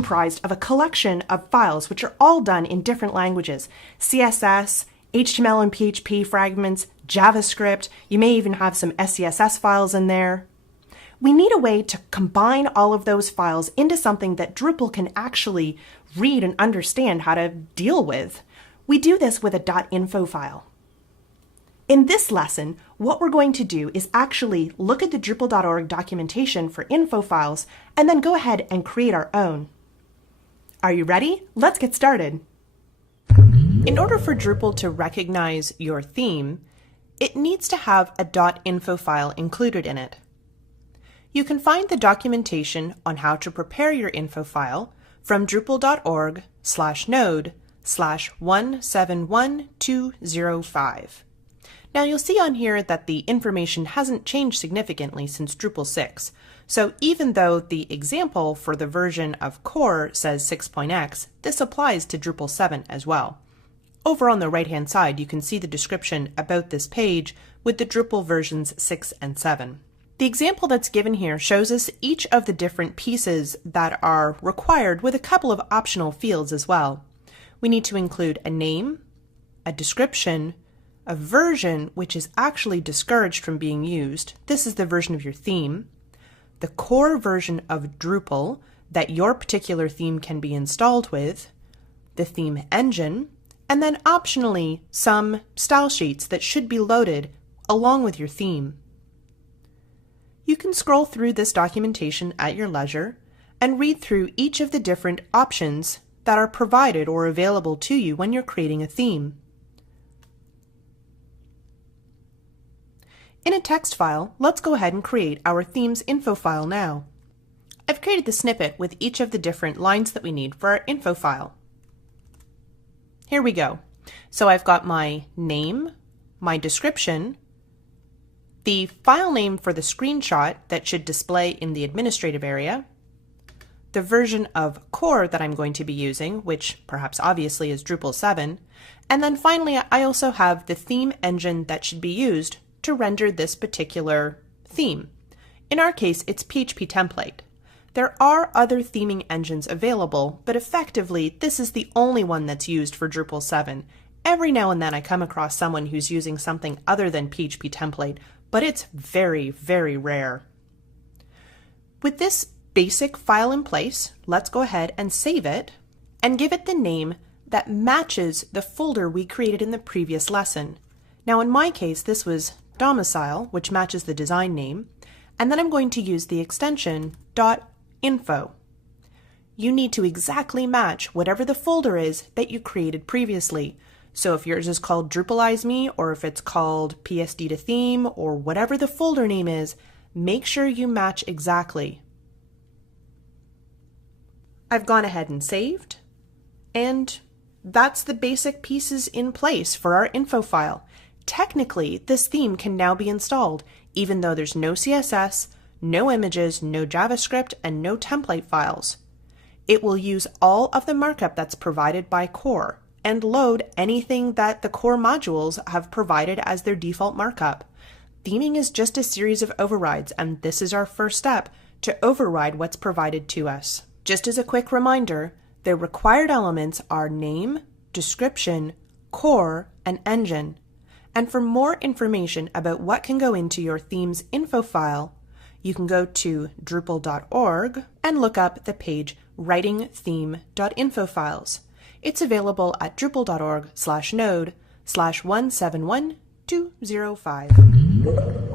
comprised of a collection of files which are all done in different languages: CSS, HTML and PHP fragments, JavaScript. You may even have some SCSS files in there. We need a way to combine all of those files into something that Drupal can actually read and understand how to deal with. We do this with a .info file. In this lesson, what we're going to do is actually look at the Drupal.org documentation for info files and then go ahead and create our own. Are you ready? Let's get started. In order for Drupal to recognize your theme, it needs to have a .info file included in it. You can find the documentation on how to prepare your info file from drupal.org/node/171205. Now you'll see on here that the information hasn't changed significantly since Drupal 6. So even though the example for the version of core says 6.x, this applies to Drupal 7 as well. Over on the right-hand side, you can see the description about this page with the Drupal versions 6 and 7. The example that's given here shows us each of the different pieces that are required with a couple of optional fields as well. We need to include a name, a description, a version, which is actually discouraged from being used. This is the version of your theme, the core version of Drupal that your particular theme can be installed with, the theme engine, and then optionally some style sheets that should be loaded along with your theme. You can scroll through this documentation at your leisure and read through each of the different options that are provided or available to you when you're creating a theme. In a text file, let's go ahead and create our theme's info file now. I've created the snippet with each of the different lines that we need for our info file. Here we go. So I've got my name, my description, the file name for the screenshot that should display in the administrative area, the version of core that I'm going to be using, which perhaps obviously is Drupal 7, and then finally I also have the theme engine that should be used to render this particular theme. In our case, it's PHP template. There are other theming engines available, but effectively this is the only one that's used for Drupal 7. Every now and then I come across someone who's using something other than PHP template, but it's very, very rare. With this basic file in place, let's go ahead and save it and give it the name that matches the folder we created in the previous lesson. Now in my case, this was domicile, which matches the design name, and then I'm going to use the extension .info. You need to exactly match whatever the folder is that you created previously. So if yours is called Drupalize Me, or if it's called PSD to theme, or whatever the folder name is, make sure you match exactly. I've gone ahead and saved, and that's the basic pieces in place for our info file. Technically, this theme can now be installed, even though there's no CSS, no images, no JavaScript, and no template files. It will use all of the markup that's provided by core and load anything that the core modules have provided as their default markup. Theming is just a series of overrides, and this is our first step to override what's provided to us. Just as a quick reminder, the required elements are name, description, core, and engine. And for more information about what can go into your theme's info file, you can go to drupal.org and look up the page Writing Theme.info files. It's available at drupal.org/node/171205.